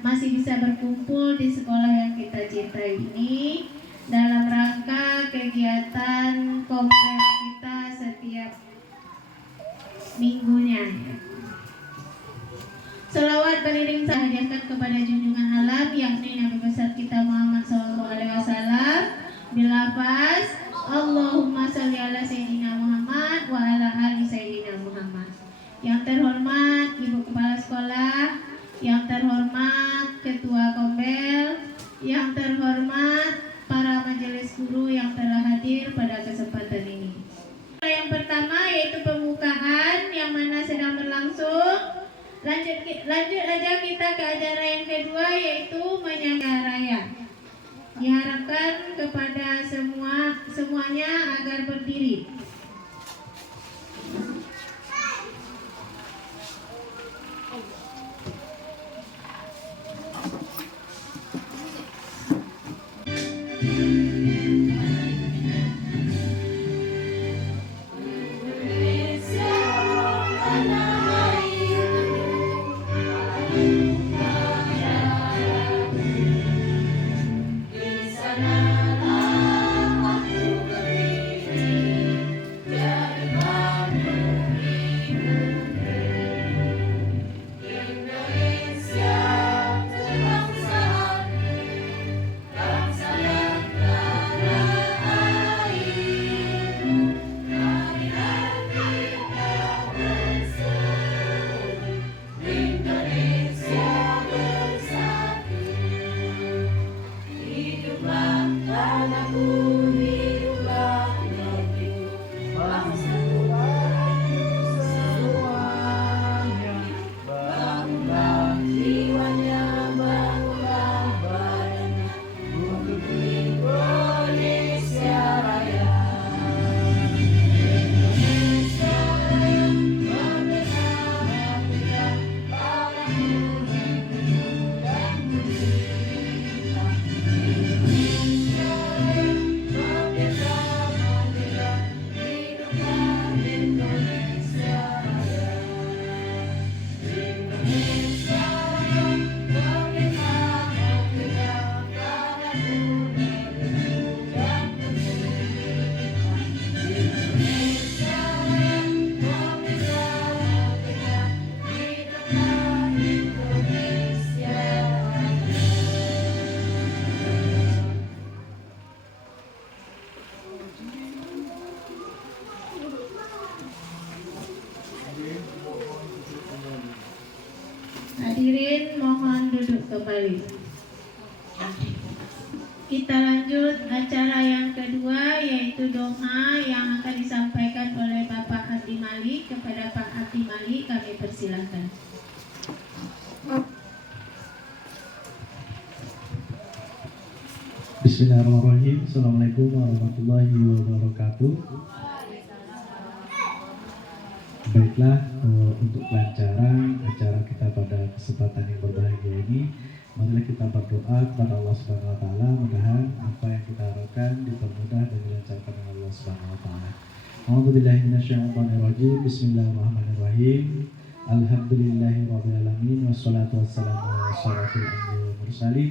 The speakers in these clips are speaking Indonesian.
masih bisa berkumpul di sekolah yang kita cintai ini dalam rangka kegiatan komplek kita setiap minggunya. Selawat beriring saya hadiahkan kepada junjungan alam yakni Nabi besar kita Muhammad SAW bilafaz Allahumma sholli ala Sayyidina Muhammad wa ala ali Sayyidina Muhammad. Yang terhormat Ibu Kepala Sekolah, yang terhormat Ketua Kombel, yang terhormat para majelis guru yang telah hadir pada kesempatan ini. Yang pertama yaitu pembukaan yang mana sedang berlangsung. Lanjut aja kita ke acara yang kedua yaitu menyambut raya. Diharapkan kepada semuanya agar berdiri. Hadirin mohon duduk kembali. Kita lanjut acara yang kedua yaitu doa yang akan disampaikan oleh Bapak Hati Malik. Kepada Pak Hati Malik kami persilahkan. Bismillahirrahmanirrahim. Assalamualaikum warahmatullahi wabarakatuh. Baiklah, untuk kelancaran acara kita pada kesempatan yang berbahagia ini, marilah kita berdoa kepada Allah Subhanahu wa taala, mudah-mudahan apa yang kita harapkan dipermudah dan dilancarkan oleh Allah Subhanahu wa taala. A'udzubillahi minasyaitonirrajim. Bismillahirrahmanirrahim. Alhamdulillahirabbil alamin wassalatu wassalamu ala asyrofil anbiya'i wal mursalin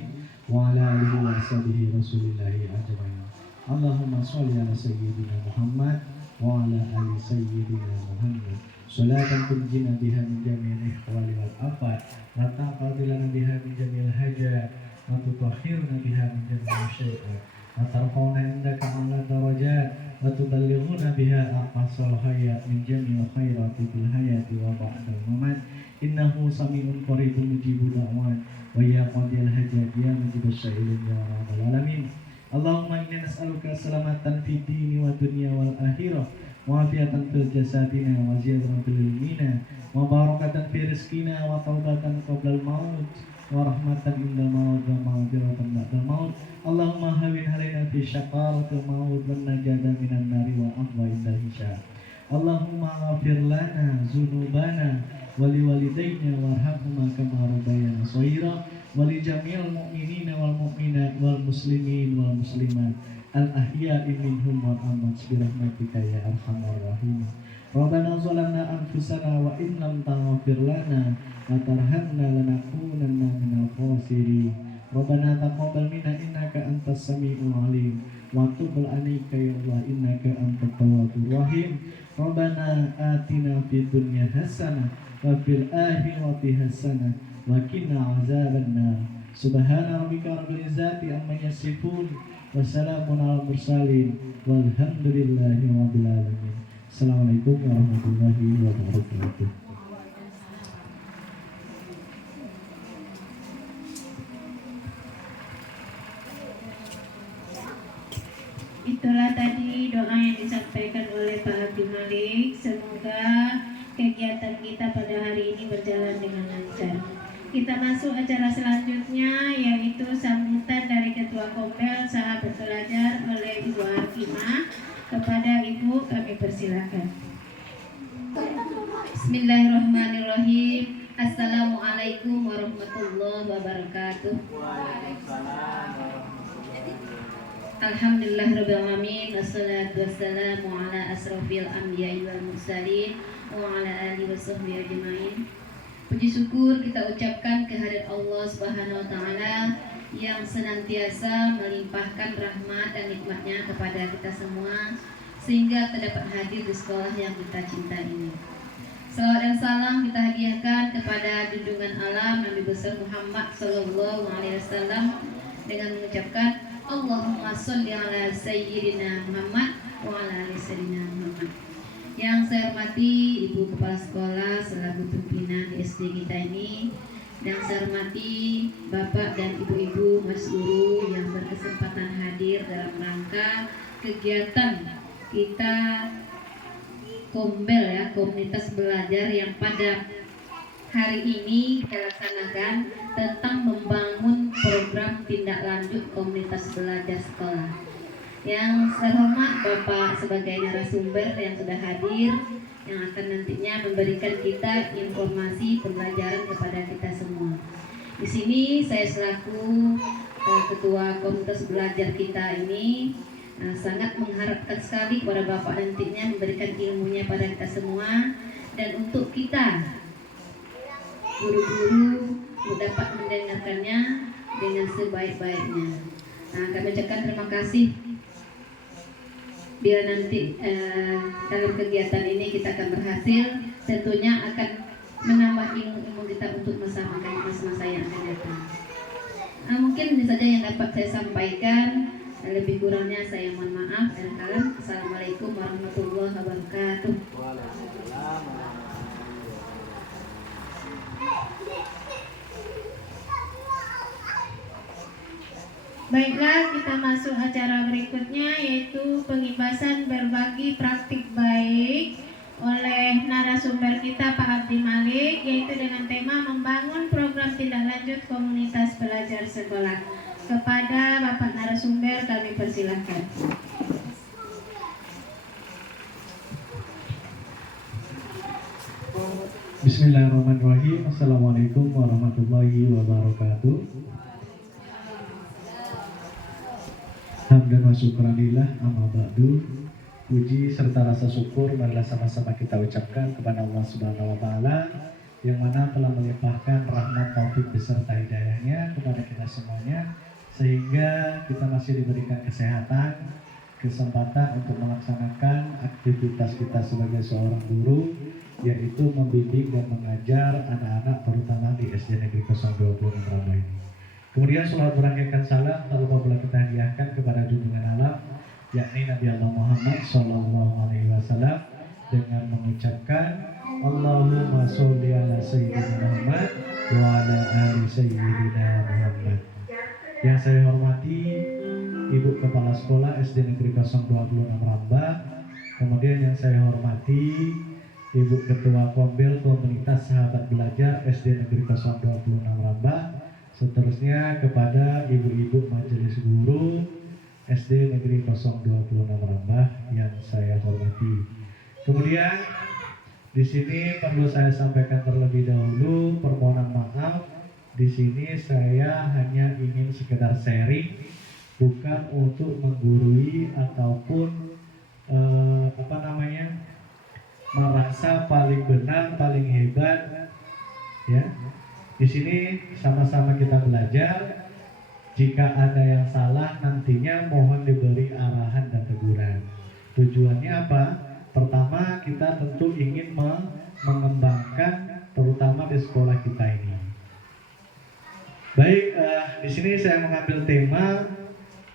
wa ala alihi wa sahbihi rasulillahi ajmain. Allahumma sholli ala sayyidina Muhammad wa ala ali sayyidina Muhammad. Salatan tunjina biha min jami'il ihwali wal afat, wa taqabilana biha min jami'il hajat, wa tutahhiruna biha min jami'il syai'at, wa tarfa'una indaka ala darajat, wa tuballighuna biha aqsal hayat min jami'il khairati fil hayati wa ba'dal mamat. Innahu sami'un qaribun mujibud da'wat, wa ya qadiyal hajat ya mujibus sa'ilin ya rabbal alamin. Allahumma inna nas'aluka salamatan fid dini wa dunya wal akhirah, wa afiatan fil jasadina wa ziyadatan fil ilmina, wa barakatan fi rizqina, wa taubatan qabla al maut, wa rahmatan inda maut, wa maghfiratan ba'da maut. Allahumma hawin alaina fi syaqaratil maut wa najada minan nari wa afwa inda hisab. Allahumma ghafir lana dzunubana wa liwalidayna warhamhuma kama rabbayana shaghira, wa li jami'il mu'minina wal mu'minat wal muslimin wal muslimat al ahya'i minhum wal amwat bi rahmatika ya arhamar rahimin. Rabbana zalamna anfusana wa in lam taghfir lana wa tarhamna lanakunanna minal Rabbana taqabbal minna innaka antas samiul alim wa tub alaika ya Allah innaka antat tawwabur rahim. Rabbana atina fid dunya hasanah wa fil akhirati hasanah wa qina azabannar. Subhana rabbika rabbil izzati amma yasifun wa salamun alal mursalin walhamdulillahi rabbil alamin. Assalamualaikum warahmatullahi wabarakatuh. Itulah tadi doa yang disampaikan oleh Pak Abdi Malik. Semoga kegiatan kita pada hari ini berjalan dengan lancar. Kita masuk acara selanjutnya, yaitu sambutan dari Ketua Kombel Sahabat Belajar oleh Ibu Hakimah. Kepada Ibu kami persilakan. Bismillahirrahmanirrahim. Assalamualaikum warahmatullahi wabarakatuh. Alhamdulillahirrahmanirrahim. Assalatu wassalamu ala asrofil anbiya'i wal mursalin wa ala alihi wa sahbihi ajma'in. Puji syukur kita ucapkan kehadirat Allah Subhanahu wa taala yang senantiasa melimpahkan rahmat dan nikmatnya kepada kita semua sehingga terdapat hadir di sekolah yang kita cinta ini. Salawat dan salam kita hadiahkan kepada junjungan alam Nabi besar Muhammad sallallahu alaihi wasallam dengan mengucapkan Allahumma sholli ala sayyidina Muhammad wa ala ali sayyidina Muhammad. Yang saya hormati Ibu Kepala Sekolah selaku pimpinan di SD kita ini, yang saya hormati Bapak dan Ibu-ibu Mas Guru yang berkesempatan hadir dalam rangka kegiatan kita Kombel ya, komunitas belajar yang pada hari ini kita laksanakan tentang membangun program tindak lanjut komunitas belajar sekolah. Yang saya hormat Bapak sebagai narasumber yang sudah hadir, yang akan nantinya memberikan kita informasi pembelajaran kepada kita semua. Di sini saya selaku ketua komunitas belajar kita ini sangat mengharapkan sekali kepada Bapak nantinya memberikan ilmunya pada kita semua, dan untuk kita guru-guru dapat mendengarkannya dengan sebaik-baiknya. Nah, kami ucapkan terima kasih. Bila nanti dalam kegiatan ini kita akan berhasil, tentunya akan menambah ilmu-ilmu kita untuk masa-masa yang akan datang. Nah, mungkin ini saja yang dapat saya sampaikan. Lebih kurangnya saya mohon maaf dan kalam. Assalamualaikum warahmatullahi wabarakatuh. Baiklah, kita masuk acara berikutnya, yaitu pengibasan berbagi praktik baik oleh narasumber kita Pak Abdi Malik, yaitu dengan tema membangun program tindak lanjut komunitas belajar sekolah. Kepada Bapak narasumber kami persilahkan. Bismillahirrahmanirrahim. Assalamualaikum warahmatullahi wabarakatuh. Hamdan wa syukranillah amma ba'du. Puji serta rasa syukur marilah sama-sama kita ucapkan kepada Allah Subhanahu wa taala yang mana telah melimpahkan rahmat taufik beserta hidayahnya kepada kita semuanya, sehingga kita masih diberikan kesehatan, kesempatan untuk melaksanakan aktivitas kita sebagai seorang guru, yaitu membimbing dan mengajar anak-anak terutama di SD Negeri 026 Rambah ini. Kemudian sholat berangkaikan salam tak lupa pula kita hadiahkan kepada junjungan alam, yakni Nabi Allah Muhammad Sallallahu Alaihi Wasallam, dengan mengucapkan Allahumma sholli ala sayyidina Muhammad wa ala ali sayyidina Muhammad. Yang saya hormati Ibu Kepala Sekolah SD Negeri 026 Rambah, kemudian yang saya hormati Ibu Ketua Kombel Komunitas Sahabat Belajar SD Negeri 026 Rambah, seterusnya kepada ibu-ibu majelis guru SD Negeri 026 Rambah yang saya hormati. Kemudian di sini perlu saya sampaikan terlebih dahulu permohonan maaf. Di sini saya hanya ingin sekedar sharing, bukan untuk menggurui ataupun merasa paling benar, paling hebat, ya. Di sini sama-sama kita belajar, Jika ada yang salah nantinya mohon diberi arahan dan teguran. Tujuannya apa? Pertama, kita tentu ingin mengembangkan terutama di sekolah kita ini. Baik, di sini saya mengambil tema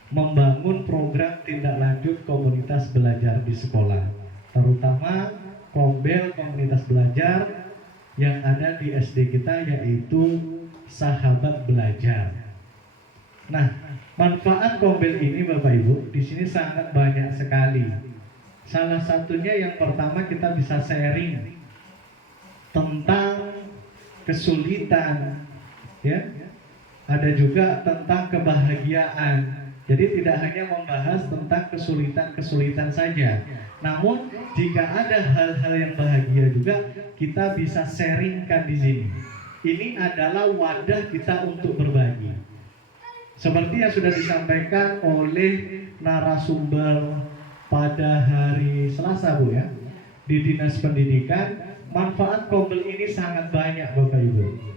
membangun program tindak lanjut komunitas belajar di sekolah, terutama Kombel komunitas belajar yang ada di SD kita, yaitu Sahabat Belajar. Nah, manfaat Kombel ini Bapak Ibu di sini sangat banyak sekali. Salah satunya yang pertama, kita bisa sharing tentang kesulitan, ya. Ada juga tentang kebahagiaan. Jadi tidak hanya membahas tentang kesulitan-kesulitan saja, namun jika ada hal-hal yang bahagia juga kita bisa sharingkan di sini. Ini adalah wadah kita untuk berbagi. Seperti yang sudah disampaikan oleh narasumber pada hari Selasa, Bu, ya, di Dinas Pendidikan, manfaat Kombel ini sangat banyak Bapak Ibu.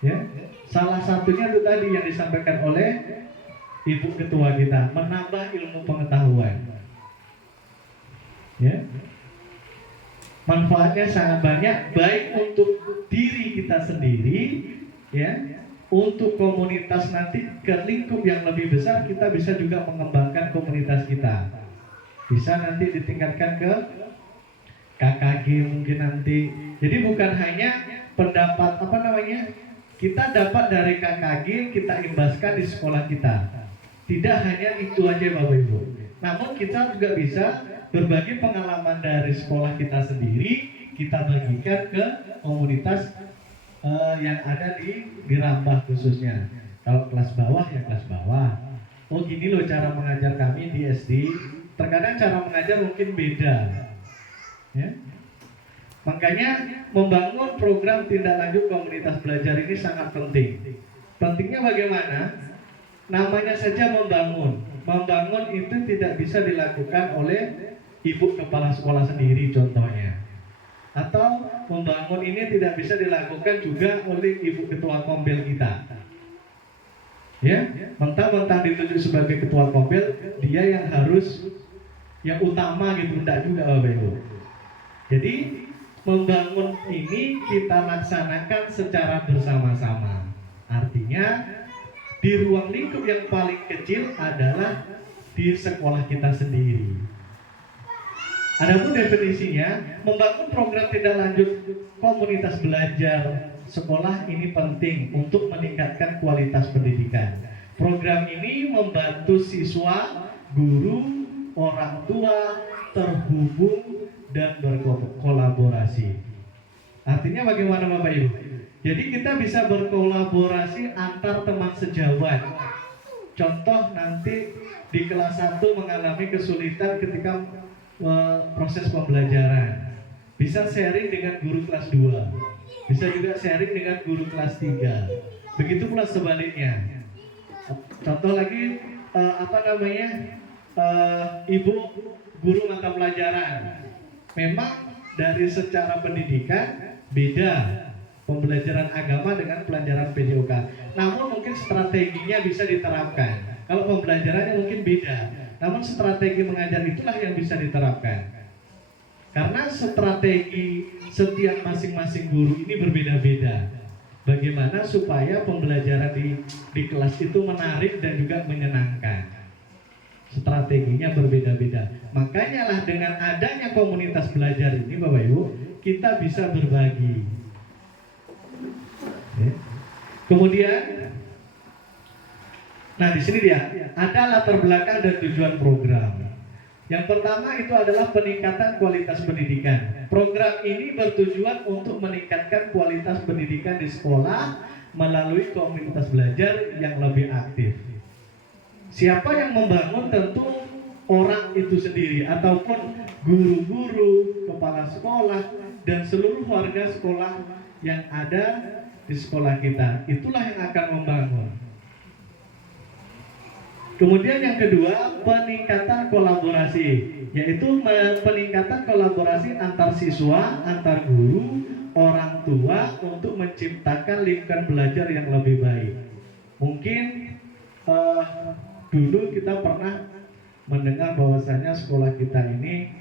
Ya, salah satunya itu tadi yang disampaikan oleh Ibu Ketua kita, menambah ilmu pengetahuan. Ya, manfaatnya sangat banyak, baik untuk diri kita sendiri, ya, untuk komunitas nanti ke lingkup yang lebih besar. Kita bisa juga mengembangkan komunitas kita. Bisa nanti ditingkatkan ke KKG mungkin nanti. Jadi bukan hanya pendapat kita dapat dari KKG kita imbaskan di sekolah kita. Tidak hanya itu aja Bapak Ibu, namun kita juga bisa berbagi pengalaman dari sekolah kita sendiri, kita bagikan ke komunitas yang ada di Rambah khususnya. Kalau kelas bawah ya kelas bawah. Oh gini loh cara mengajar kami di SD. Terkadang cara mengajar mungkin beda, ya. Makanya membangun program tindak lanjut komunitas belajar ini sangat penting. Pentingnya bagaimana? Namanya saja membangun. Membangun itu tidak bisa dilakukan oleh ibu kepala sekolah sendiri contohnya. Atau membangun ini tidak bisa dilakukan juga oleh ibu ketua Kombel kita. Ya, mentang-mentang ditunjuk sebagai ketua Kombel, dia yang harus yang utama gitu, enggak juga Bapak Ibu. Jadi membangun ini kita laksanakan secara bersama-sama. Artinya di ruang lingkup yang paling kecil adalah di sekolah kita sendiri. Adapun definisinya, membangun program tindak lanjut komunitas belajar sekolah ini penting untuk meningkatkan kualitas pendidikan. Program ini membantu siswa, guru, orang tua terhubung dan berkolaborasi. Artinya bagaimana Bapak Ibu? Jadi kita bisa berkolaborasi antar teman sejawat. Contoh nanti di kelas 1 mengalami kesulitan ketika proses pembelajaran, bisa sharing dengan guru kelas 2, bisa juga sharing dengan guru kelas 3. Begitu pula sebaliknya. Contoh lagi ibu guru mata pelajaran. Memang dari secara pendidikan beda pembelajaran agama dengan pelajaran PJOK. Namun mungkin strateginya bisa diterapkan. Kalau pembelajarannya mungkin beda, namun strategi mengajar itulah yang bisa diterapkan. Karena strategi setiap masing-masing guru ini berbeda-beda. Bagaimana supaya pembelajaran di kelas itu menarik dan juga menyenangkan. Strateginya berbeda-beda. Makanya lah dengan adanya komunitas belajar ini Bapak Ibu, kita bisa berbagi. Kemudian, nah di sini dia ada latar belakang dan tujuan program. Yang pertama itu adalah peningkatan kualitas pendidikan. Program ini bertujuan untuk meningkatkan kualitas pendidikan di sekolah melalui komunitas belajar yang lebih aktif. Siapa yang membangun? Tentu orang itu sendiri ataupun guru-guru, kepala sekolah dan seluruh warga sekolah yang ada di sekolah kita. Itulah yang akan membangun. Kemudian yang kedua, peningkatan kolaborasi, yaitu peningkatan kolaborasi antar siswa, antar guru, orang tua untuk menciptakan lingkungan belajar yang lebih baik. Mungkin dulu kita pernah mendengar bahwasanya sekolah kita ini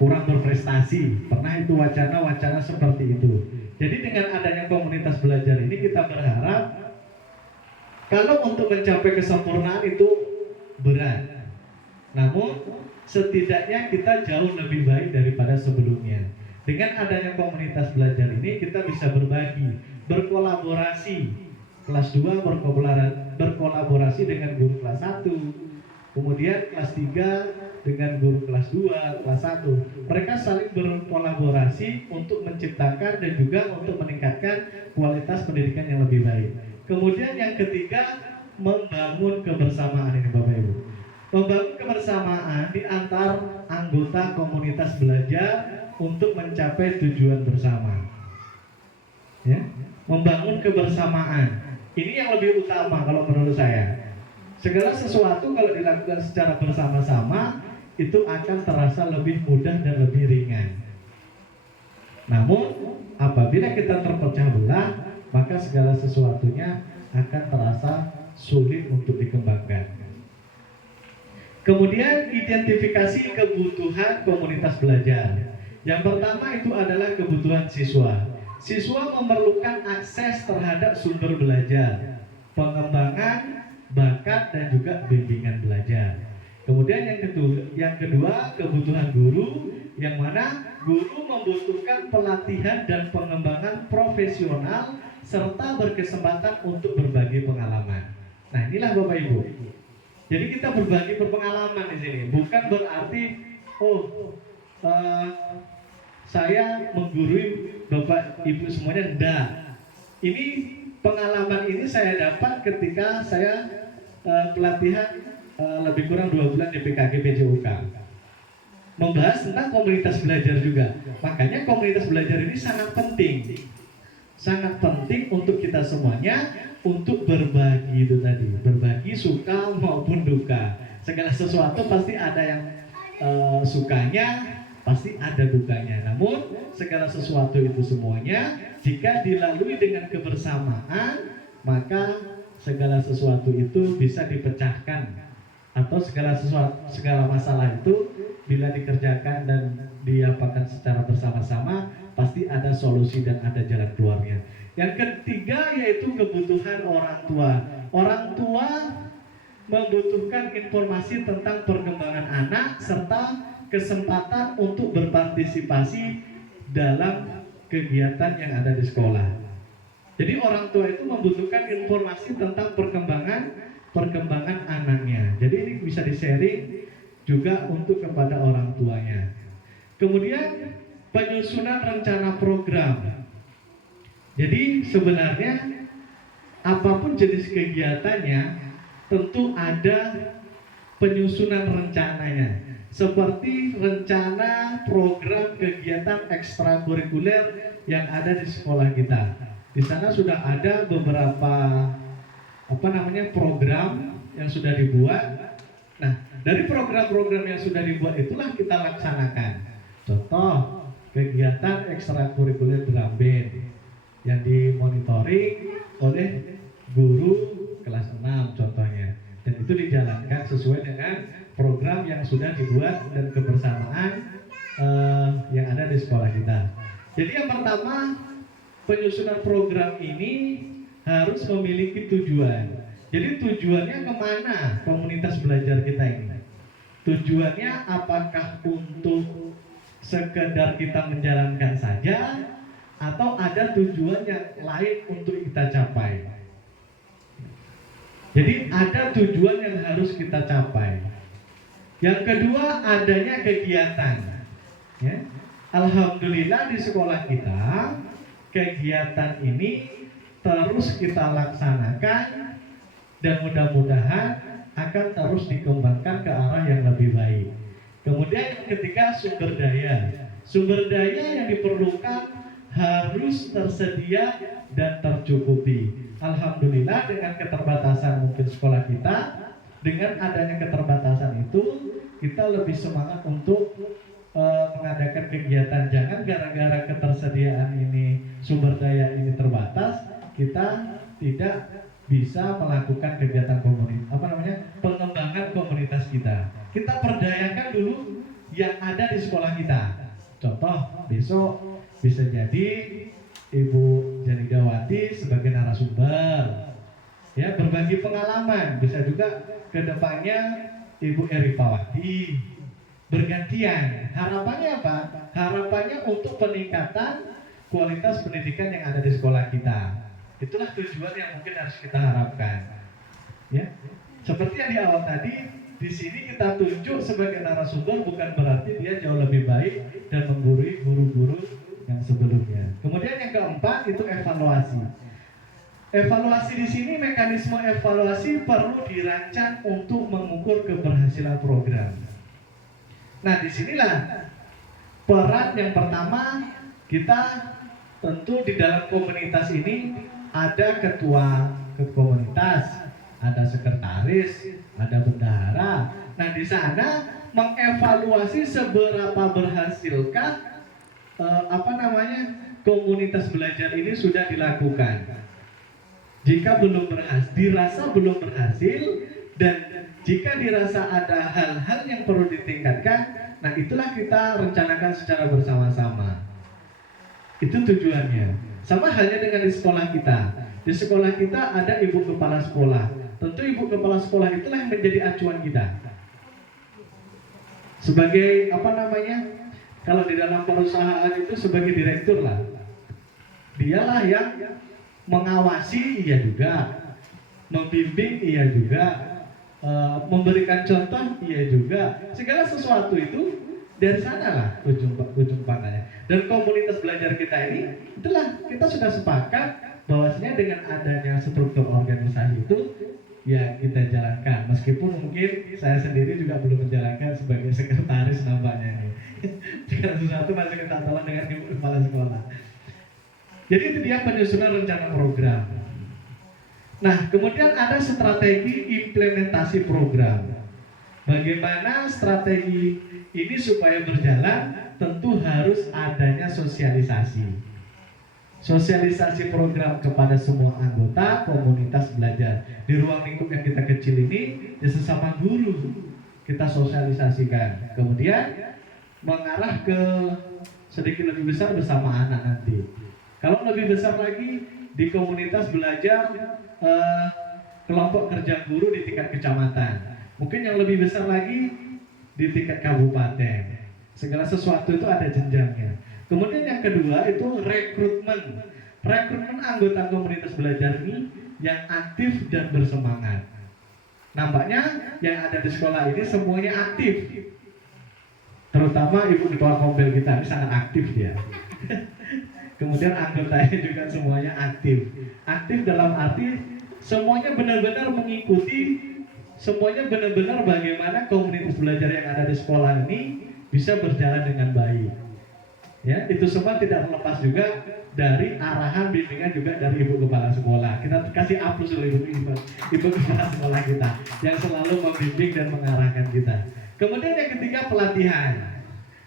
kurang berprestasi, pernah itu wacana-wacana seperti itu. Jadi dengan adanya komunitas belajar ini kita berharap kalau untuk mencapai kesempurnaan itu berat, namun setidaknya kita jauh lebih baik daripada sebelumnya. Dengan adanya komunitas belajar ini kita bisa berbagi, berkolaborasi. Kelas 2 berkolaborasi dengan guru kelas 1, kemudian kelas 3 dengan guru kelas 2, kelas 1. Mereka saling berkolaborasi untuk menciptakan dan juga untuk meningkatkan kualitas pendidikan yang lebih baik. Kemudian yang ketiga, membangun kebersamaan ini Bapak Ibu. Membangun kebersamaan di antar anggota komunitas belajar untuk mencapai tujuan bersama. Ya, membangun kebersamaan. Ini yang lebih utama kalau menurut saya. Segala sesuatu kalau dilakukan secara bersama-sama itu akan terasa lebih mudah dan lebih ringan. Namun apabila kita terpecah belah, maka segala sesuatunya akan terasa sulit untuk dikembangkan. Kemudian identifikasi kebutuhan komunitas belajar. Yang pertama itu adalah kebutuhan siswa. Siswa memerlukan akses terhadap sumber belajar, pengembangan bakat dan juga bimbingan belajar. Kemudian yang kedua kebutuhan guru, yang mana guru membutuhkan pelatihan dan pengembangan profesional serta berkesempatan untuk berbagi pengalaman. Nah, inilah Bapak Ibu. Jadi kita berbagi berpengalaman di sini, bukan berarti saya menggurui Bapak Ibu semuanya, enggak. Ini pengalaman ini saya dapat ketika saya pelatihan lebih kurang 2 bulan di PKG PJUK, membahas tentang komunitas belajar juga. Makanya komunitas belajar ini sangat penting untuk kita semuanya, untuk berbagi itu tadi, berbagi suka maupun duka. Segala sesuatu pasti ada yang sukanya, pasti ada dukanya. Namun segala sesuatu itu semuanya jika dilalui dengan kebersamaan, maka segala sesuatu itu bisa dipecahkan, atau segala masalah itu bila dikerjakan dan diapakan secara bersama-sama pasti ada solusi dan ada jalan keluarnya. Yang ketiga yaitu kebutuhan orang tua. Orang tua membutuhkan informasi tentang perkembangan anak serta kesempatan untuk berpartisipasi dalam kegiatan yang ada di sekolah. Jadi orang tua itu membutuhkan informasi tentang perkembangan anaknya. Jadi ini bisa di-sharing juga untuk kepada orang tuanya. Kemudian penyusunan rencana program. Jadi sebenarnya apapun jenis kegiatannya tentu ada penyusunan rencananya. Seperti rencana program kegiatan ekstrakurikuler yang ada di sekolah kita. Di sana sudah ada beberapa program yang sudah dibuat. Nah, dari program-program yang sudah dibuat itulah kita laksanakan. Contoh, kegiatan ekstrakurikuler drum band yang dimonitoring oleh guru kelas 6 contohnya. Dan itu dijalankan sesuai dengan program yang sudah dibuat dan kebersamaan yang ada di sekolah kita. Jadi yang pertama, penyusunan program ini harus memiliki tujuan. Jadi tujuannya kemana komunitas belajar kita ini? Tujuannya apakah untuk sekedar kita menjalankan saja, atau ada tujuan yang lain untuk kita capai? Jadi ada tujuan yang harus kita capai. Yang kedua, adanya kegiatan. Ya. Alhamdulillah di sekolah kita kegiatan ini terus kita laksanakan dan mudah-mudahan akan terus dikembangkan ke arah yang lebih baik. Kemudian ketiga, sumber daya. Sumber daya yang diperlukan harus tersedia dan tercukupi. Alhamdulillah dengan keterbatasan mungkin sekolah kita, dengan adanya keterbatasan itu kita lebih semangat untuk mengadakan kegiatan. Jangan gara-gara ketersediaan ini, sumber daya ini terbatas, kita tidak bisa melakukan kegiatan komunitas, kita. Kita perdayakan dulu yang ada di sekolah kita. Contoh, besok bisa jadi Ibu Janidawati sebagai narasumber, ya, berbagi pengalaman. Bisa juga kedepannya Ibu Eripawati, bergantian. Harapannya apa? Harapannya untuk peningkatan kualitas pendidikan yang ada di sekolah kita. Itulah tujuan yang mungkin harus kita harapkan. Ya, seperti yang di awal tadi, di sini kita tunjuk sebagai narasumber bukan berarti dia jauh lebih baik dan menggurui guru-guru yang sebelumnya. Kemudian yang keempat itu evaluasi. Evaluasi di sini, mekanisme evaluasi perlu dirancang untuk mengukur keberhasilan program. Nah, disinilah peran yang pertama kita tentu di dalam komunitas ini ada ketua komunitas, ada sekretaris, ada bendahara. Nah, di sana mengevaluasi seberapa berhasilkah komunitas belajar ini sudah dilakukan. Jika belum dirasa belum berhasil, dan jika dirasa ada hal-hal yang perlu ditingkatkan, nah itulah kita rencanakan secara bersama-sama. Itu tujuannya. Sama halnya dengan di sekolah kita. Di sekolah kita ada ibu kepala sekolah. Tentu ibu kepala sekolah itulah yang menjadi acuan kita. Sebagai kalau di dalam perusahaan itu sebagai direktur lah. Dialah yang mengawasi, iya juga, membimbing, iya juga, memberikan contoh, iya juga. Segala sesuatu itu dari sana lah ujung pangkalnya. Dan komunitas belajar kita ini, itulah kita sudah sepakat bahwasanya dengan adanya struktur organisasi itu ya kita jalankan. Meskipun mungkin saya sendiri juga belum menjalankan sebagai sekretaris nampaknya ini. Segala sesuatu masih kita tolong dengan ibu kepala sekolah. Jadi itu dia penyusunan rencana program. Nah, kemudian ada strategi implementasi program. Bagaimana strategi ini supaya berjalan? Tentu harus adanya sosialisasi. Sosialisasi program kepada semua anggota komunitas belajar. Di ruang lingkup yang kita kecil ini, ya sesama guru kita sosialisasikan. Kemudian mengarah ke sedikit lebih besar bersama anak nanti. Kalau lebih besar lagi di komunitas belajar kelompok kerja guru di tingkat kecamatan. Mungkin yang lebih besar lagi di tingkat kabupaten. Segala sesuatu itu ada jenjangnya. Kemudian yang kedua itu rekrutmen. Rekrutmen anggota komunitas belajar ini yang aktif dan bersemangat. Nampaknya yang ada di sekolah ini semuanya aktif. Terutama ibu ketua kompel kita ini sangat aktif dia. Kemudian anggotanya juga semuanya aktif. Aktif dalam arti semuanya benar-benar mengikuti, semuanya benar-benar bagaimana komunitas belajar yang ada di sekolah ini bisa berjalan dengan baik. Ya, itu semua tidak terlepas juga dari arahan bimbingan juga dari ibu kepala sekolah. Kita kasih aplaus oleh ibu kepala sekolah kita yang selalu membimbing dan mengarahkan kita. Kemudian yang ketiga pelatihan.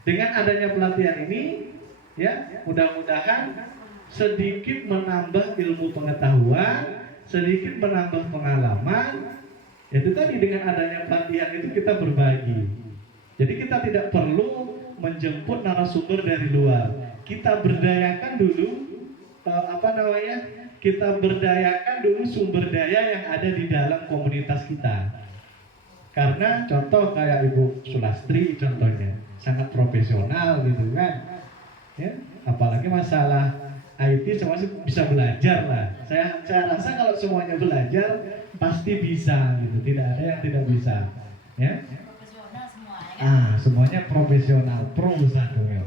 Dengan adanya pelatihan ini, ya mudah-mudahan sedikit menambah ilmu pengetahuan, sedikit menambah pengalaman. Itu tadi dengan adanya pelatihan itu kita berbagi. Jadi kita tidak perlu menjemput narasumber dari luar. Kita berdayakan dulu kita berdayakan dulu sumber daya yang ada di dalam komunitas kita. Karena contoh kayak Ibu Sulastri contohnya sangat profesional gitu kan. Ya, apalagi masalah IT semua bisa belajar lah. Saya rasa kalau semuanya belajar pasti bisa gitu. Tidak ada yang tidak bisa. Ya. Semuanya profesional, pro satu ya.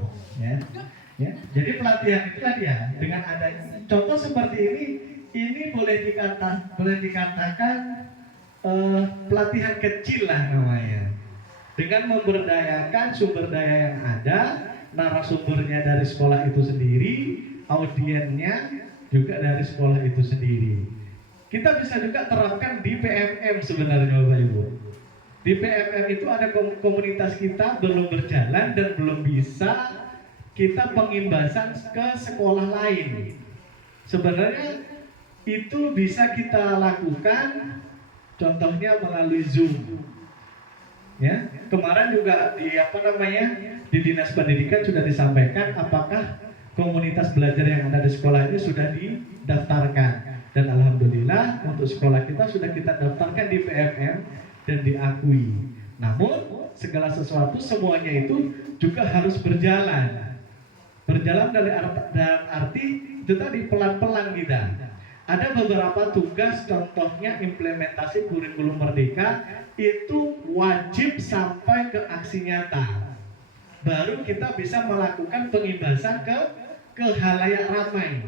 Ya. Jadi pelatihan itu tadi ya, dengan adanya contoh seperti ini boleh dikatakan pelatihan kecil lah namanya. Dengan memberdayakan sumber daya yang ada, narasumbernya dari sekolah itu sendiri, audiennya juga dari sekolah itu sendiri. Kita bisa juga terapkan di PMM sebenarnya Bapak Ibu. Di PMM itu ada komunitas kita belum berjalan dan belum bisa kita pengimbasan ke sekolah lain. Sebenarnya itu bisa kita lakukan contohnya melalui Zoom. Ya, kemarin juga di di Dinas Pendidikan sudah disampaikan apakah komunitas belajar yang ada di sekolah ini sudah didaftarkan, dan alhamdulillah untuk sekolah kita sudah kita daftarkan di PMM dan diakui. Namun segala sesuatu semuanya itu juga harus berjalan dalam arti itu tadi pelan-pelan kita. Ada beberapa tugas, contohnya implementasi kurikulum merdeka itu wajib sampai ke aksi nyata. Baru kita bisa melakukan pengibasan ke halayak ramai.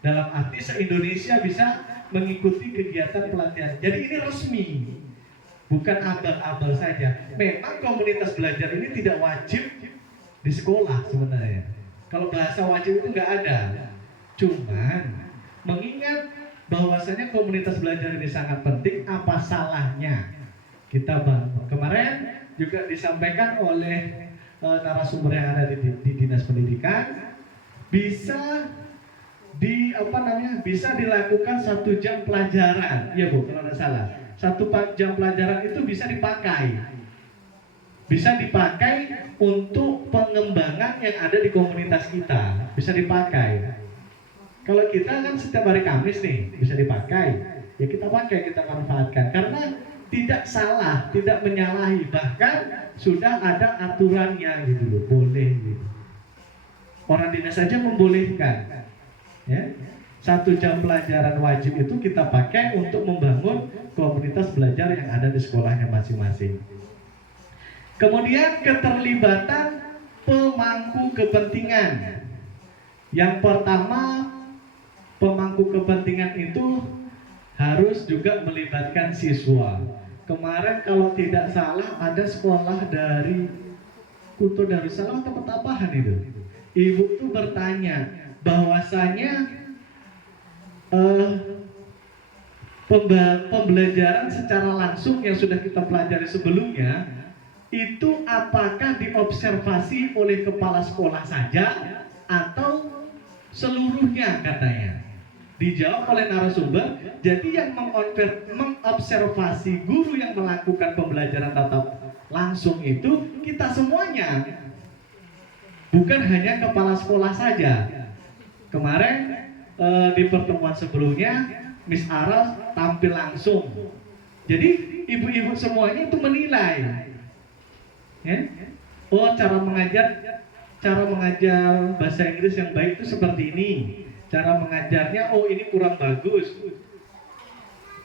Dalam arti se-Indonesia bisa mengikuti kegiatan pelatihan. Jadi ini resmi, bukan abal-abal saja. Memang komunitas belajar ini tidak wajib di sekolah sebenarnya. Kalau bahasa wajib itu nggak ada. Cuman mengingat bahwasanya komunitas belajar ini sangat penting, apa salahnya kita bangun? Kemarin juga disampaikan oleh narasumber yang ada di Dinas Pendidikan, bisa bisa dilakukan 1 jam pelajaran, ya Bu, kalau tidak salah. 1 jam pelajaran itu bisa dipakai untuk pengembangan yang ada di komunitas kita, bisa dipakai. Kalau kita kan setiap hari Kamis nih bisa dipakai, ya kita pakai, kita manfaatkan, karena tidak salah, tidak menyalahi, bahkan sudah ada aturannya gitu loh, boleh gitu. Orang dinas saja membolehkan, ya. 1 jam pelajaran wajib itu kita pakai untuk membangun komunitas belajar yang ada di sekolahnya masing-masing. Kemudian keterlibatan pemangku kepentingan. Yang pertama, pemangku kepentingan itu harus juga melibatkan siswa. Kemarin kalau tidak salah ada sekolah dari Kuto Darussalam atau Petapahan itu. Ibu tuh bertanya bahwasanya pembelajaran secara langsung yang sudah kita pelajari sebelumnya itu apakah diobservasi oleh kepala sekolah saja atau seluruhnya, katanya. Dijawab oleh narasumber, jadi yang mengobservasi guru yang melakukan pembelajaran tatap langsung itu kita semuanya, bukan hanya kepala sekolah saja. Kemarin di pertemuan sebelumnya Miss Aras tampil langsung, jadi ibu-ibu semuanya itu menilai, ya? Oh, cara mengajar bahasa Inggris yang baik itu seperti ini, cara mengajarnya, oh ini kurang bagus,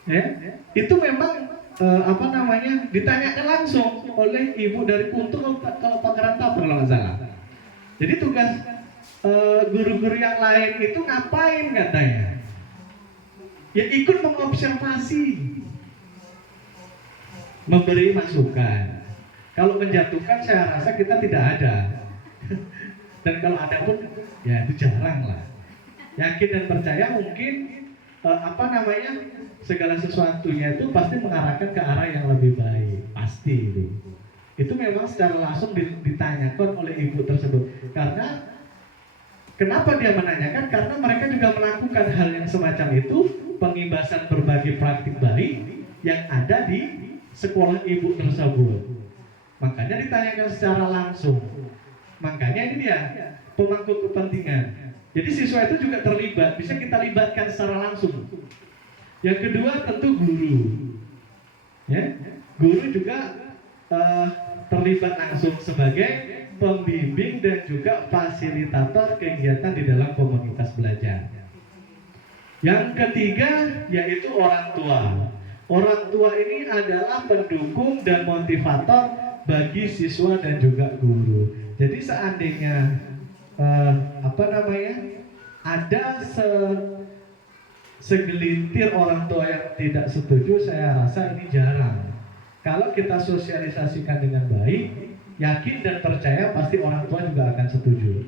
ya. Itu memang ditanyakan langsung oleh ibu dari Kuntul kalau Pangeran Tapur kalau nggak salah. Jadi tugas guru-guru yang lain itu ngapain, katanya? Ya ikut mengobservasi, memberi masukan. Kalau menjatuhkan saya rasa kita tidak ada. Dan kalau ada pun ya itu jarang lah. Yakin dan percaya mungkin segala sesuatunya itu pasti mengarahkan ke arah yang lebih baik, pasti itu. Itu memang secara langsung ditanyakan oleh ibu tersebut. Karena kenapa dia menanyakan? Karena mereka juga melakukan hal yang semacam itu, pengibasan berbagai praktik baik yang ada di sekolah ibu tersebut. Makanya ditanyakan secara langsung. Makanya ini dia pemangku kepentingan. Jadi siswa itu juga terlibat, bisa kita libatkan secara langsung. Yang kedua tentu guru, ya. Guru juga terlibat langsung sebagai pembimbing dan juga fasilitator kegiatan di dalam komunitas belajar. Yang ketiga yaitu orang tua. Orang tua ini adalah pendukung dan motivator bagi siswa dan juga guru. Jadi seandainya ada segelintir orang tua yang tidak setuju, saya rasa ini jarang. Kalau kita sosialisasikan dengan baik, yakin dan percaya pasti orang tua juga akan setuju.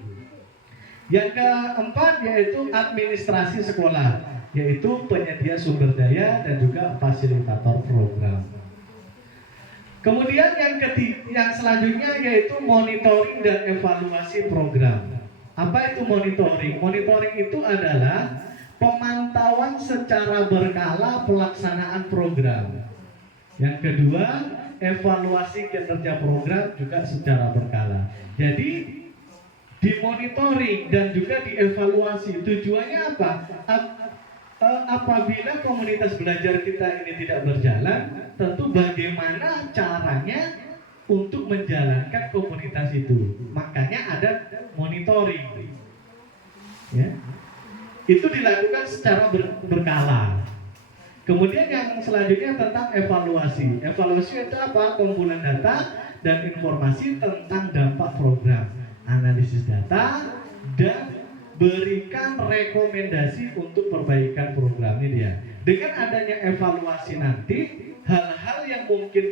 Yang keempat yaitu administrasi sekolah, yaitu penyedia sumber daya dan juga fasilitator program. Kemudian yang selanjutnya yaitu monitoring dan evaluasi program. Apa itu monitoring? Monitoring itu adalah pemantauan secara berkala pelaksanaan program. Yang kedua evaluasi kinerja program juga secara berkala. Jadi dimonitoring dan juga dievaluasi. Tujuannya apa? Apabila komunitas belajar kita ini tidak berjalan, tentu bagaimana caranya untuk menjalankan komunitas itu. Makanya ada monitoring. Ya. Itu dilakukan secara berkala. Kemudian yang selanjutnya tentang evaluasi. Evaluasi itu apa? Kumpulan data dan informasi tentang dampak program, analisis data, dan berikan rekomendasi untuk perbaikan program ini dia. Dengan adanya evaluasi nanti, hal-hal yang mungkin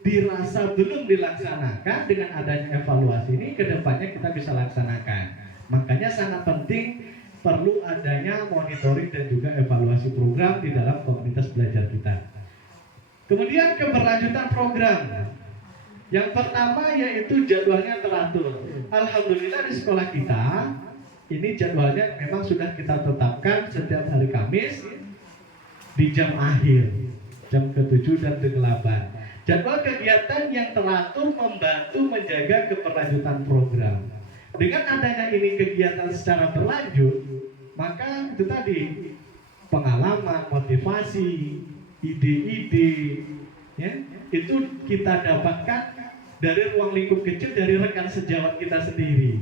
dirasa belum dilaksanakan, dengan adanya evaluasi ini kedepannya kita bisa laksanakan. Makanya sangat penting perlu adanya monitoring dan juga evaluasi program di dalam komunitas belajar kita. Kemudian keberlanjutan program. Yang pertama yaitu jadwalnya teratur. Alhamdulillah di sekolah kita ini jadwalnya memang sudah kita tetapkan setiap hari Kamis di jam akhir, jam ke-7 dan ke-8. Jadwal kegiatan yang teratur membantu menjaga keberlanjutan program. Dengan adanya ini kegiatan secara berlanjut, maka itu tadi pengalaman, motivasi, ide-ide, ya, itu kita dapatkan dari ruang lingkup kecil, dari rekan sejawat kita sendiri.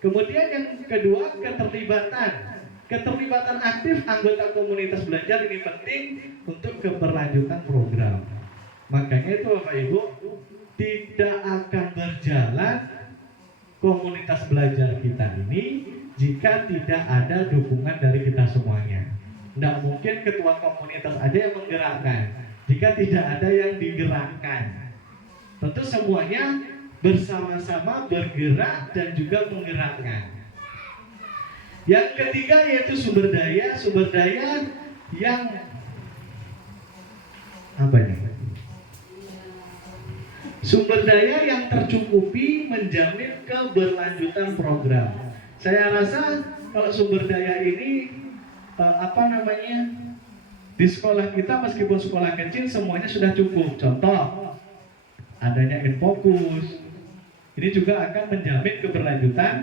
Kemudian yang kedua, keterlibatan. Keterlibatan aktif anggota komunitas belajar ini penting untuk keberlanjutan program. Makanya itu Bapak Ibu, tidak akan berjalan komunitas belajar kita ini jika tidak ada dukungan dari kita semuanya. Tidak mungkin ketua komunitas aja yang menggerakkan jika tidak ada yang digerakkan. Tentu semuanya bersama-sama bergerak dan juga menggerakkan. Yang ketiga yaitu sumber daya yang apa ini? Sumber daya yang tercukupi menjamin keberlanjutan program. Saya rasa kalau sumber daya ini di sekolah kita meskipun sekolah kecil semuanya sudah cukup. Contoh, adanya Infokus. Ini juga akan menjamin keberlanjutan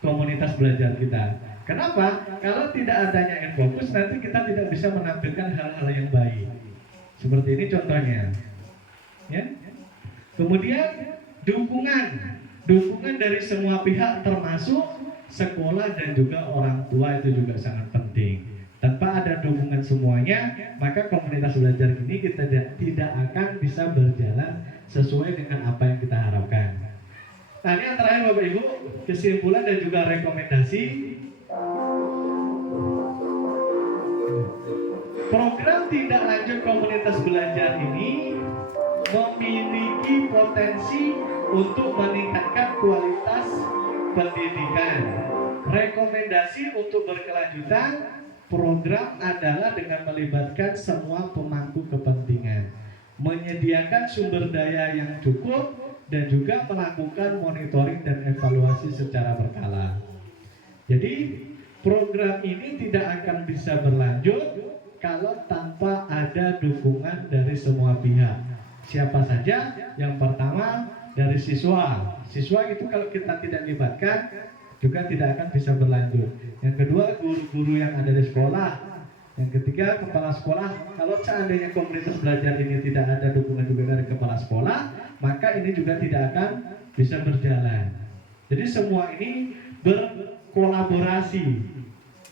komunitas belajar kita. Kenapa? Kalau tidak adanya Infokus nanti kita tidak bisa menampilkan hal-hal yang baik. Seperti ini contohnya. Ya. Kemudian dukungan dari semua pihak termasuk sekolah dan juga orang tua itu juga sangat penting. Tanpa ada dukungan semuanya, maka komunitas belajar ini kita tidak akan bisa berjalan sesuai dengan apa yang kita harapkan. Nah, ini yang terakhir Bapak Ibu, kesimpulan dan juga rekomendasi. Program tindak lanjut komunitas belajar ini memiliki potensi untuk meningkatkan kualitas pendidikan. Rekomendasi untuk berkelanjutan program adalah dengan melibatkan semua pemangku kepentingan, menyediakan sumber daya yang cukup, dan juga melakukan monitoring dan evaluasi secara berkala. Jadi program ini tidak akan bisa berlanjut kalau tanpa ada dukungan dari semua pihak. Siapa saja? Yang pertama dari siswa. Siswa itu kalau kita tidak libatkan juga tidak akan bisa berlanjut. Yang kedua, guru-guru yang ada di sekolah. Yang ketiga, kepala sekolah. Kalau seandainya komunitas belajar ini tidak ada dukungan juga dari kepala sekolah, maka ini juga tidak akan bisa berjalan. Jadi semua ini berkolaborasi,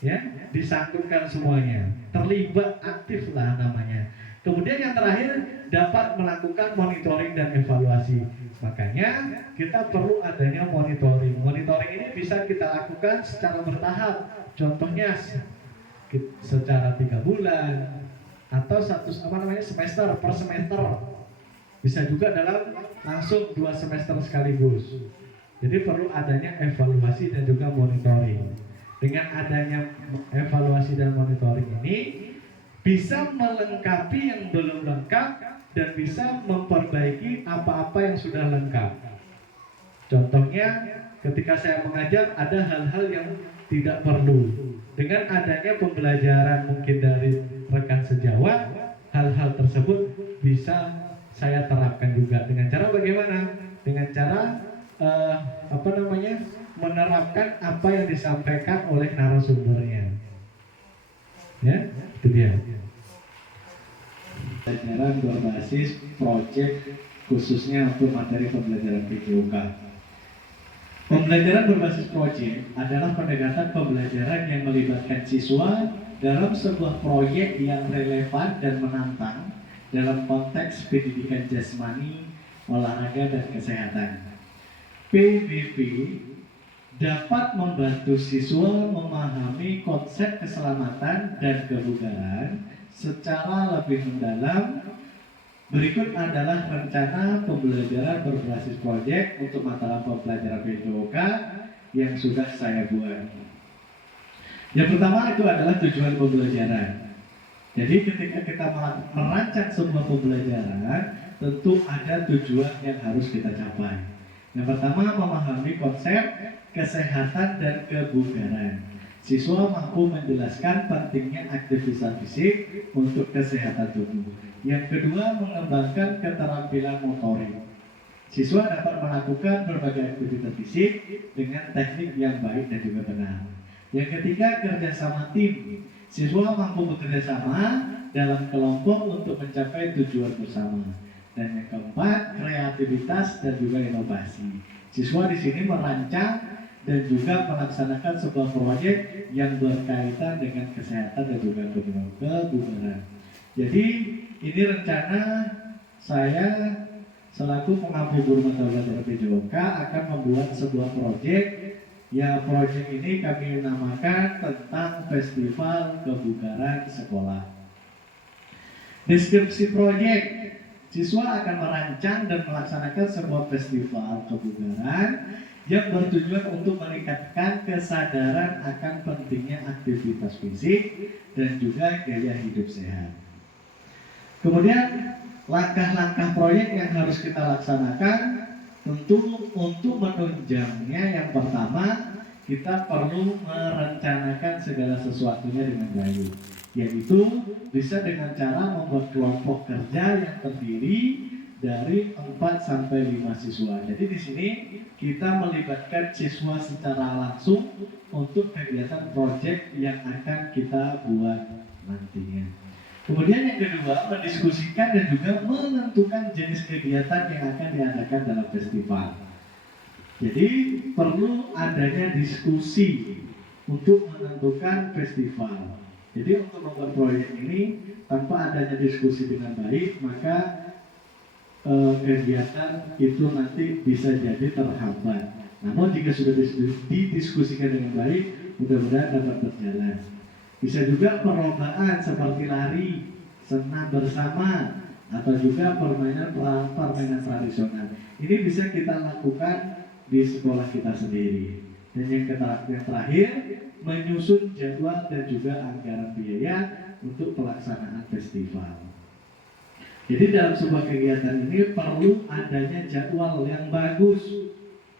ya, disangkutkan semuanya, terlibat aktif lah namanya. Kemudian yang terakhir, dapat melakukan monitoring dan evaluasi. Makanya kita perlu adanya monitoring. Monitoring ini bisa kita lakukan secara bertahap. Contohnya secara 3 bulan atau semester per semester. Bisa juga dalam langsung 2 semester sekaligus. Jadi perlu adanya evaluasi dan juga monitoring. Dengan adanya evaluasi dan monitoring ini bisa melengkapi yang belum lengkap dan bisa memperbaiki apa-apa yang sudah lengkap. Contohnya ketika saya mengajar ada hal-hal yang tidak perlu. Dengan adanya pembelajaran mungkin dari rekan sejawat, hal-hal tersebut bisa saya terapkan juga. Dengan cara bagaimana? Dengan cara menerapkan apa yang disampaikan oleh narasumbernya. Ya, itu dia. Pembelajaran berbasis proyek khususnya untuk materi pembelajaran PJOK. Pembelajaran berbasis proyek adalah pendekatan pembelajaran yang melibatkan siswa dalam sebuah proyek yang relevan dan menantang dalam konteks pendidikan jasmani, olahraga, dan kesehatan. PBP dapat membantu siswa memahami konsep keselamatan dan kebugaran secara lebih mendalam. Berikut adalah rencana pembelajaran berbasis proyek untuk mata pembelajaran PJOK yang sudah saya buat. Yang pertama itu adalah tujuan pembelajaran. Jadi ketika kita merancang sebuah pembelajaran, tentu ada tujuan yang harus kita capai. Yang pertama, memahami konsep kesehatan dan kebugaran. Siswa mampu menjelaskan pentingnya aktivitas fisik untuk kesehatan tubuh. Yang kedua, mengembangkan keterampilan motorik. Siswa dapat melakukan berbagai aktivitas fisik dengan teknik yang baik dan juga benar. Yang ketiga, kerjasama tim. Siswa mampu bekerja sama dalam kelompok untuk mencapai tujuan bersama. Dan yang keempat, kreativitas dan juga inovasi. Siswa di sini merancang dan juga melaksanakan sebuah proyek yang berkaitan dengan kesehatan dan juga kebugaran. Jadi ini rencana saya selaku pengampu guru mata pelajaran PJOK akan membuat sebuah proyek. Ya, proyek ini kami namakan tentang Festival Kebugaran Sekolah. Deskripsi proyek, siswa akan merancang dan melaksanakan sebuah festival kebugaran yang bertujuan untuk meningkatkan kesadaran akan pentingnya aktivitas fisik dan juga gaya hidup sehat. Kemudian langkah-langkah proyek yang harus kita laksanakan, tentu untuk menunjangnya yang pertama kita perlu merencanakan segala sesuatunya dengan baik, yaitu bisa dengan cara membuat kelompok kerja yang terdiri dari 4 sampai 5 siswa. Jadi di sini kita melibatkan siswa secara langsung untuk kegiatan proyek yang akan kita buat nantinya. Kemudian yang kedua, mendiskusikan dan juga menentukan jenis kegiatan yang akan diadakan dalam festival. Jadi perlu adanya diskusi untuk menentukan festival. Jadi untuk membuat proyek ini tanpa adanya diskusi dengan baik, maka kegiatan itu nanti bisa jadi terhambat. Namun jika sudah didiskusikan dengan baik, mudah-mudahan dapat berjalan. Bisa juga perlombaan seperti lari, senam bersama, atau juga permainan tradisional. Ini bisa kita lakukan di sekolah kita sendiri. Dan yang terakhir, menyusun jadwal dan juga anggaran biaya untuk pelaksanaan festival. Jadi dalam sebuah kegiatan ini perlu adanya jadwal yang bagus.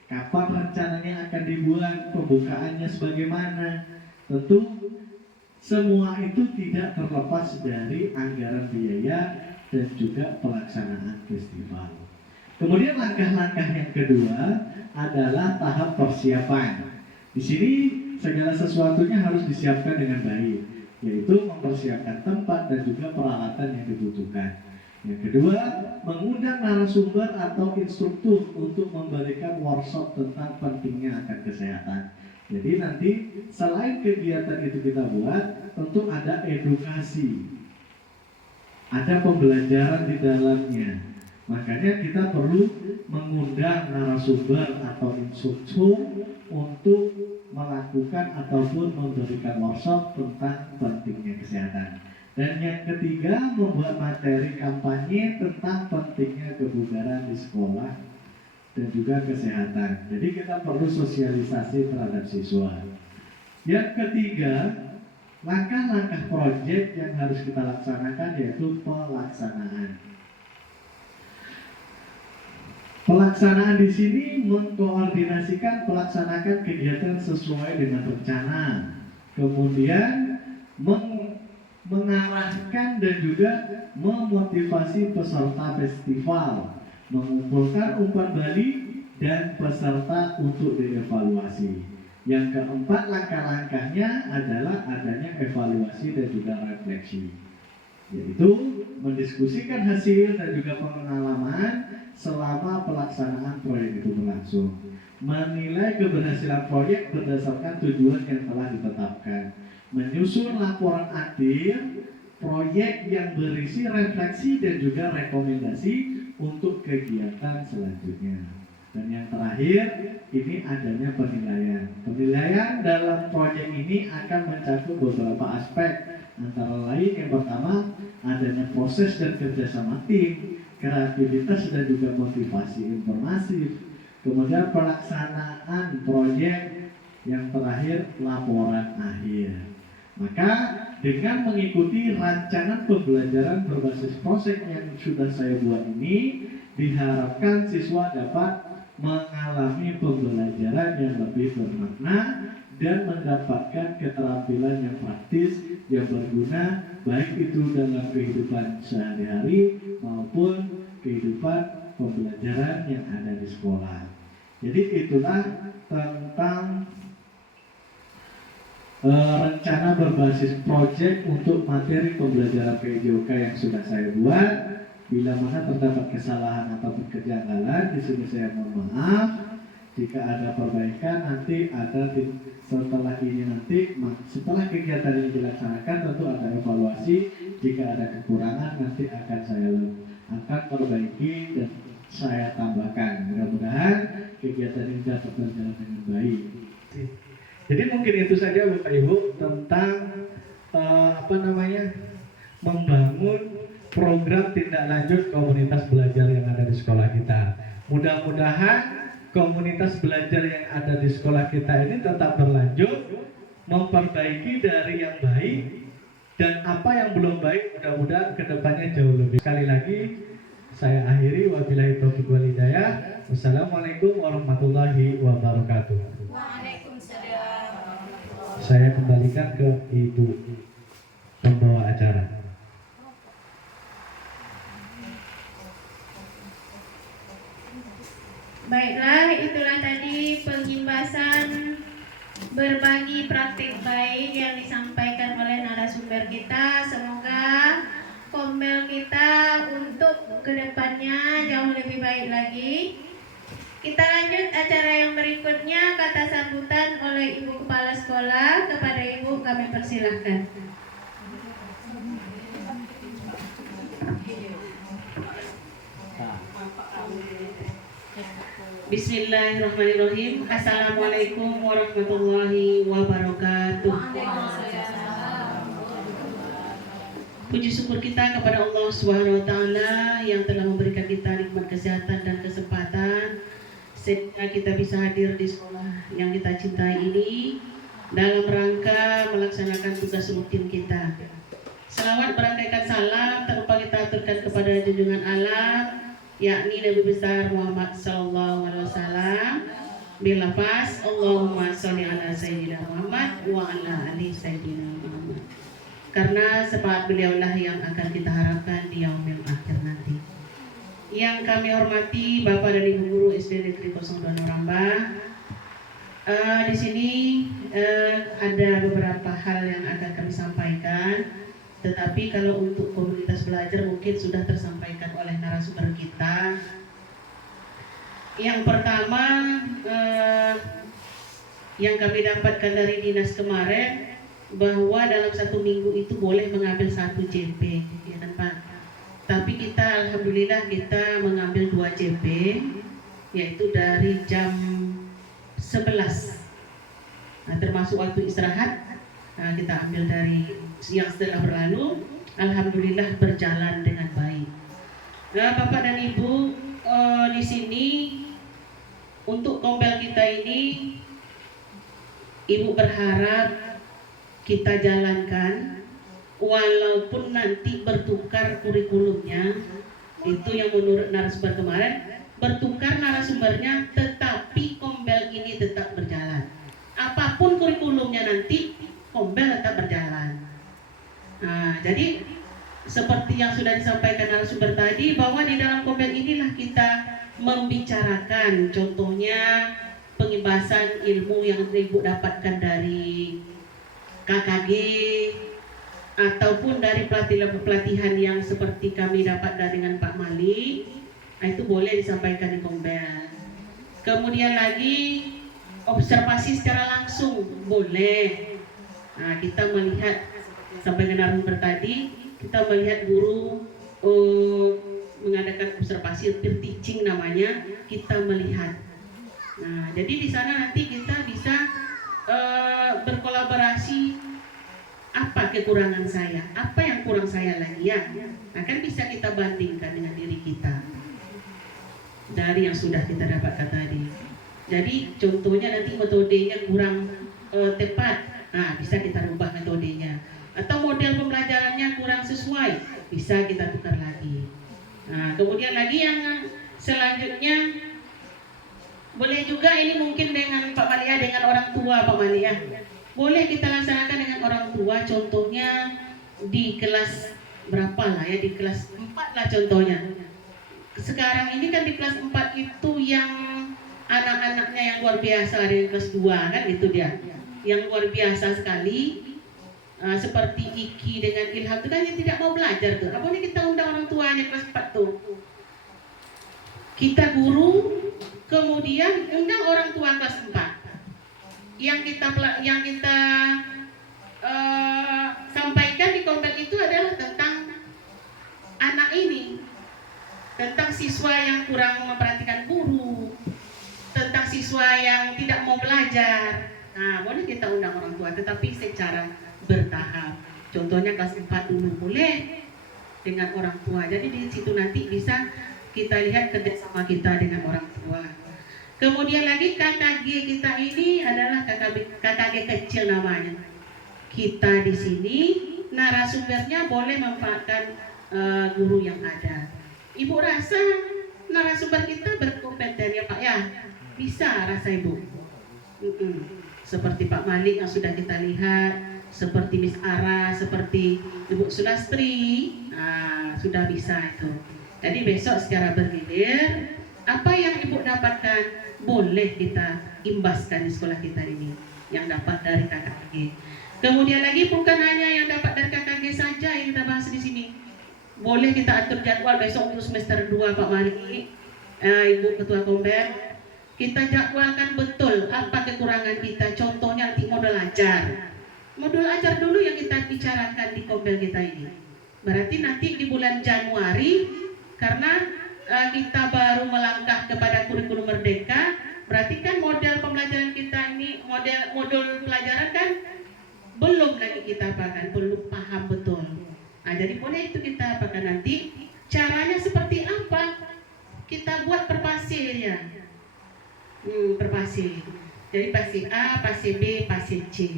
Kapan rencananya akan dibuat, pembukaannya sebagaimana. Tentu semua itu tidak terlepas dari anggaran biaya dan juga pelaksanaan festival. Kemudian langkah-langkah yang kedua adalah tahap persiapan. Di sini segala sesuatunya harus disiapkan dengan baik, yaitu mempersiapkan tempat dan juga peralatan yang dibutuhkan. Yang kedua, mengundang narasumber atau instruktur untuk memberikan workshop tentang pentingnya akan kesehatan. Jadi nanti selain kegiatan itu kita buat, tentu ada edukasi, ada pembelajaran di dalamnya. Makanya kita perlu mengundang narasumber atau instruktur untuk melakukan ataupun memberikan workshop tentang pentingnya kesehatan. Dan yang ketiga, membuat materi kampanye tentang pentingnya kebugaran di sekolah dan juga kesehatan. Jadi kita perlu sosialisasi terhadap siswa. Yang ketiga, langkah-langkah proyek yang harus kita laksanakan yaitu pelaksanaan. Pelaksanaan di sini mengkoordinasikan pelaksanaan kegiatan sesuai dengan rencana. Kemudian mengarahkan dan juga memotivasi peserta festival, mengumpulkan umpan balik dan peserta untuk dievaluasi. Yang keempat, langkah-langkahnya adalah adanya evaluasi dan juga refleksi, yaitu mendiskusikan hasil dan juga pengalaman selama pelaksanaan proyek itu berlangsung, menilai keberhasilan proyek berdasarkan tujuan yang telah ditetapkan, menyusun laporan akhir proyek yang berisi refleksi dan juga rekomendasi untuk kegiatan selanjutnya. Dan yang terakhir, ini adanya penilaian. Penilaian dalam proyek ini akan mencakup beberapa aspek, antara lain yang pertama adanya proses dan kerjasama tim, kreativitas dan juga motivasi informasi, kemudian pelaksanaan proyek, yang terakhir laporan akhir. Maka dengan mengikuti rancangan pembelajaran berbasis proses yang sudah saya buat ini, diharapkan siswa dapat mengalami pembelajaran yang lebih bermakna dan mendapatkan keterampilan yang praktis yang berguna, baik itu dalam kehidupan sehari-hari maupun kehidupan pembelajaran yang ada di sekolah. Jadi itulah tentang rencana berbasis proyek untuk materi pembelajaran PJOK yang sudah saya buat. Bila mana terdapat kesalahan atau kejanggalan, di sini saya mohon maaf. Jika ada perbaikan, nanti ada setelah ini, setelah kegiatan ini dilaksanakan, tentu ada evaluasi. Jika ada kekurangan, nanti akan saya perbaiki dan saya tambahkan. Mudah-mudahan kegiatan ini dapat berjalan dengan baik. Jadi mungkin itu saja Bapak Ibu tentang membangun program tindak lanjut komunitas belajar yang ada di sekolah kita. Mudah-mudahan komunitas belajar yang ada di sekolah kita ini tetap berlanjut, memperbaiki dari yang baik, dan apa yang belum baik mudah-mudahan kedepannya jauh lebih. Sekali lagi saya akhiri, wabillahi taufiq wal hidayah. Wassalamualaikum warahmatullahi wabarakatuh. Waalaikumsalam. Saya kembalikan ke Ibu pembawa acara. Baiklah, itulah tadi pengimbasan berbagi praktik baik yang disampaikan oleh narasumber kita. Semoga Kombel kita untuk kedepannya jauh lebih baik lagi. Kita lanjut acara yang berikutnya, kata sambutan oleh Ibu Kepala Sekolah. Kepada Ibu kami persilahkan. Bismillahirrahmanirrahim. Assalamualaikum warahmatullahi wabarakatuh. Puji syukur kita kepada Allah Subhanahu wa taala yang telah memberikan kita nikmat kesehatan dan kesempatan sehingga kita bisa hadir di sekolah yang kita cintai ini dalam rangka melaksanakan tugas rutin kita. Selawat berangkaikan salam tak lupa kita aturkan kepada junjungan Allah, yakni Nabi besar Muhammad sallallahu alaihi wasallam, bilafaz Allahumma sholli ala sayyidina Muhammad wa ala ali sayyidina Muhammad. Karena syafaat beliaulah yang akan kita harapkan di yaumil akhir nanti. Yang kami hormati Bapak dan Ibu guru SD Negeri 02 Norambah. Di sini ada beberapa hal yang akan kami sampaikan. Tetapi kalau untuk komunitas belajar mungkin sudah tersampaikan oleh narasumber kita. Yang pertama yang kami dapatkan dari dinas kemarin, bahwa dalam 1 minggu itu boleh mengambil 1 JP, ya kan Pak? Tapi kita alhamdulillah kita mengambil 2 JP, yaitu dari jam 11, termasuk waktu istirahat. Kita ambil dari yang setelah berlalu, alhamdulillah berjalan dengan baik. Nah, Bapak dan Ibu, di sini untuk Kombel kita ini, Ibu berharap kita jalankan, walaupun nanti bertukar kurikulumnya, itu yang menurut narasumber kemarin, bertukar narasumbernya, tetapi Kombel ini tetap berjalan. Apapun kurikulumnya nanti, Kombel tetap berjalan. Nah, jadi seperti yang sudah disampaikan narasumber tadi, bahwa di dalam kombel inilah kita membicarakan, contohnya pengibasan ilmu yang Ibu dapatkan dari KKG ataupun dari pelatihan yang seperti kami dapat dengan Pak Malik. Nah, itu boleh disampaikan di kombel. Kemudian lagi observasi secara langsung boleh. Nah, kita melihat sampai ke narasumber tadi, kita melihat guru mengadakan observasi peer teaching namanya, kita melihat. Nah, jadi di sana nanti kita bisa berkolaborasi. Apa kekurangan saya? Apa yang kurang saya lagi ya? Nah, kan bisa kita bandingkan dengan diri kita dari yang sudah kita dapatkan tadi. Jadi contohnya nanti metodenya kurang tepat, nah bisa kita rubah metodenya. Atau model pembelajarannya kurang sesuai, bisa kita tukar lagi. Nah, kemudian lagi yang selanjutnya, boleh juga ini mungkin dengan Pak Malia, dengan orang tua Pak Malia. Boleh kita laksanakan dengan orang tua, contohnya di kelas berapa lah ya, di kelas 4 lah contohnya. Sekarang ini kan di kelas 4 itu yang anak-anaknya yang luar biasa, dari kelas 2 kan itu dia. Yang luar biasa sekali. Seperti Iki dengan Ilham itu kan yang tidak mau belajar tuh. Apa nih kita undang orang tuanya kelas 4 tuh. Kita guru, kemudian undang orang tua kelas 4. Yang kita sampaikan di kombel itu adalah tentang anak ini, tentang siswa yang kurang memperhatikan guru, tentang siswa yang tidak mau belajar. Nah, boleh kita undang orang tua, tetapi secara bertahap. Contohnya kelas 4 dulu boleh dengan orang tua. Jadi di situ nanti bisa kita lihat kerjasama kita dengan orang tua. Kemudian lagi KKG kita ini adalah KKG kecil namanya. Kita di sini narasumbernya boleh memanfaatkan guru yang ada. Ibu rasa narasumber kita berkompeten ya Pak ya? Bisa rasa Ibu? Seperti Pak Malik yang sudah kita lihat, seperti Miss Ara, seperti Ibu Sulastri, sudah bisa itu. Jadi besok secara bergilir, apa yang Ibu dapatkan boleh kita imbaskan di sekolah kita ini, yang dapat dari KKG. Kemudian lagi bukan hanya yang dapat dari KKG saja yang kita bahas di sini. Boleh kita atur jadwal besok untuk semester 2 Pak Malik, Ibu Ketua Kombel. Kita jadwalkan betul apa kekurangan kita. Contohnya nanti modul ajar. Modul ajar dulu yang kita bicarakan di Kombel kita ini. Berarti nanti di bulan Januari, karena kita baru melangkah kepada kurikulum merdeka, berarti kan model pembelajaran kita ini, modul pelajaran kan belum lagi kita apakan, belum paham betul. Nah, jadi boleh itu kita apakan nanti. Caranya seperti apa? Kita buat perpasir ya. Perpasir. Jadi pasir A, pasir B, pasir C.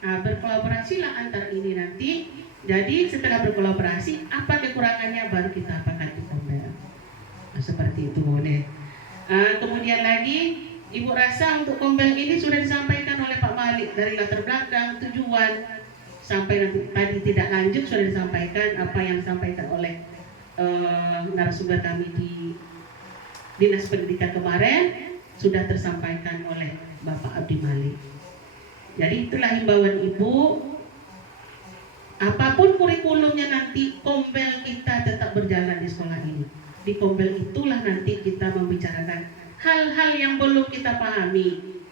Nah, berkolaborasilah antar ini nanti. Jadi setelah berkolaborasi, apa kekurangannya baru kita apakan di Kombel. Seperti itu boleh. Kemudian lagi, Ibu rasa untuk Kombel ini sudah disampaikan oleh Pak Malik dari latar belakang, tujuan, sampai nanti tadi tidak lanjut sudah disampaikan apa yang disampaikan oleh narasumber kami di Dinas Pendidikan kemarin, sudah tersampaikan oleh Bapak Abdi Malik. Jadi itulah himbauan Ibu. Apapun kurikulumnya nanti, Kombel kita tetap berjalan di sekolah ini. Di Kombel itulah nanti kita membicarakan hal-hal yang belum kita pahami.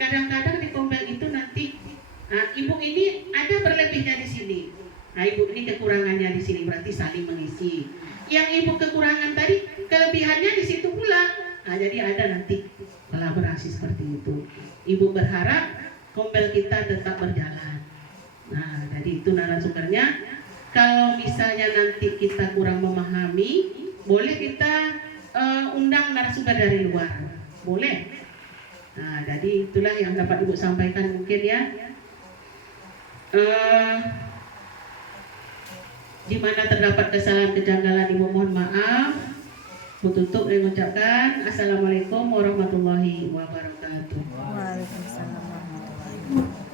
Kadang-kadang di Kombel itu nanti, Ibu ini ada berlebihnya di sini. Nah, Ibu ini kekurangannya di sini, berarti saling mengisi. Yang Ibu kekurangan tadi, kelebihannya di situ pula. Nah, jadi ada nanti kolaborasi seperti itu. Ibu berharap Kombel kita tetap berjalan. Nah, jadi itu narasumbernya. Kalau misalnya nanti kita kurang memahami, boleh kita undang narasumber dari luar, boleh. Nah, jadi itulah yang dapat Ibu sampaikan mungkin ya. Di mana terdapat kesalahan kejanggalan, Ibu mohon maaf. Ibu tutup dengan mengucapkan Assalamualaikum warahmatullahi wabarakatuh. Waalaikumsalam warahmatullahi wabarakatuh.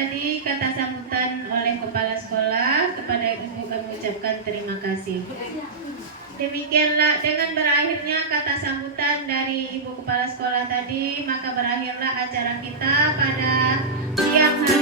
tadi kata sambutan oleh kepala sekolah. Kepada ibu kami ucapkan terima kasih. Demikianlah dengan berakhirnya kata sambutan dari ibu kepala sekolah tadi, maka berakhirlah acara kita pada siang hari